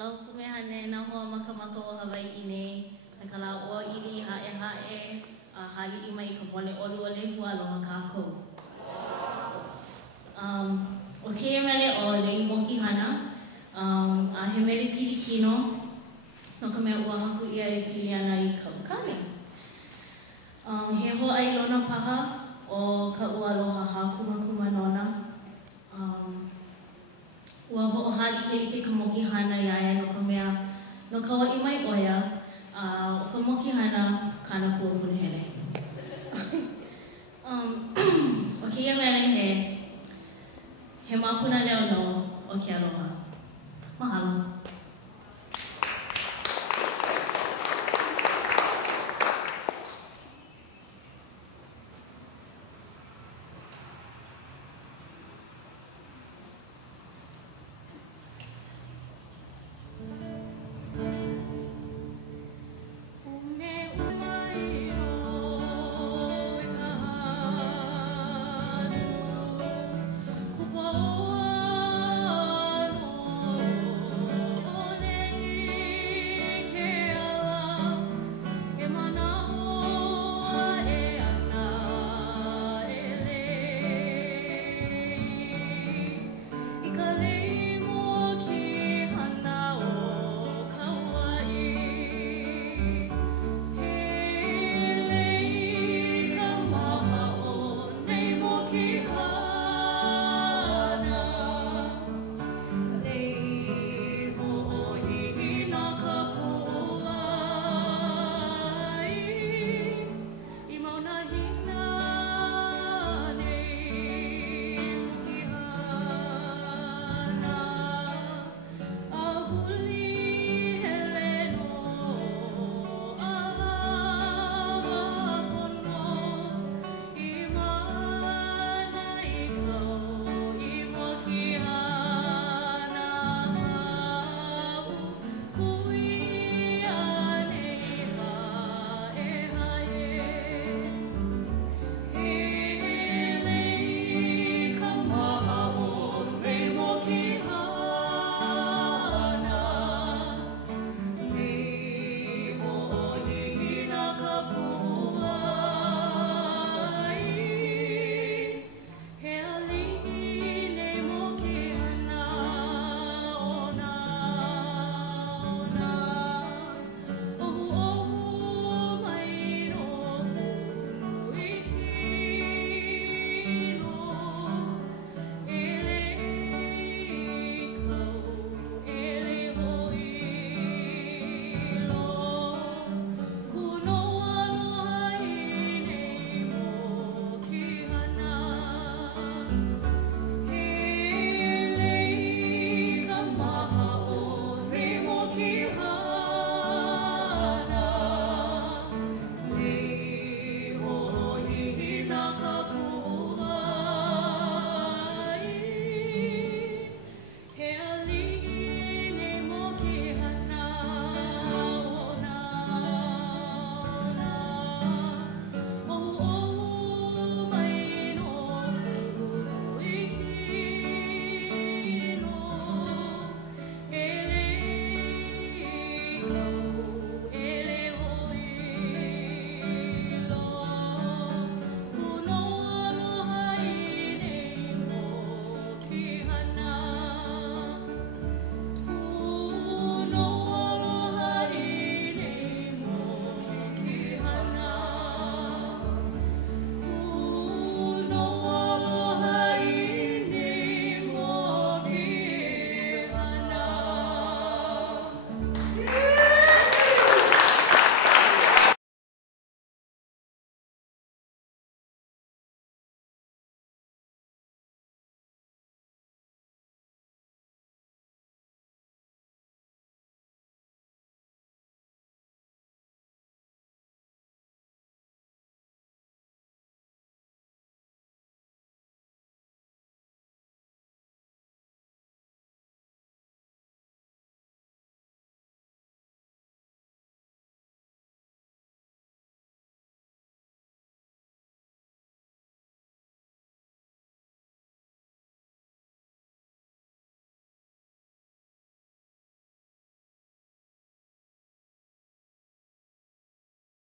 Alo kumehane na hoa makamaka o Hawaii nei. Kala o ili hae hali ima I ka mole olu hua aloha kākou. O keia mele o lei mokihana, a he mele pili kino, no ka mea ua haku ia e pili ana I ka ukane. He ho'ai lona paha o ka ua aloha hākuma nona. Ua ho'ohali ke ike ka mokihana iaia no ka mea, no ka wa'i mai oia, o ka mokihana kana pua punahele. O keia mele he mapuna leo no o ke aloha.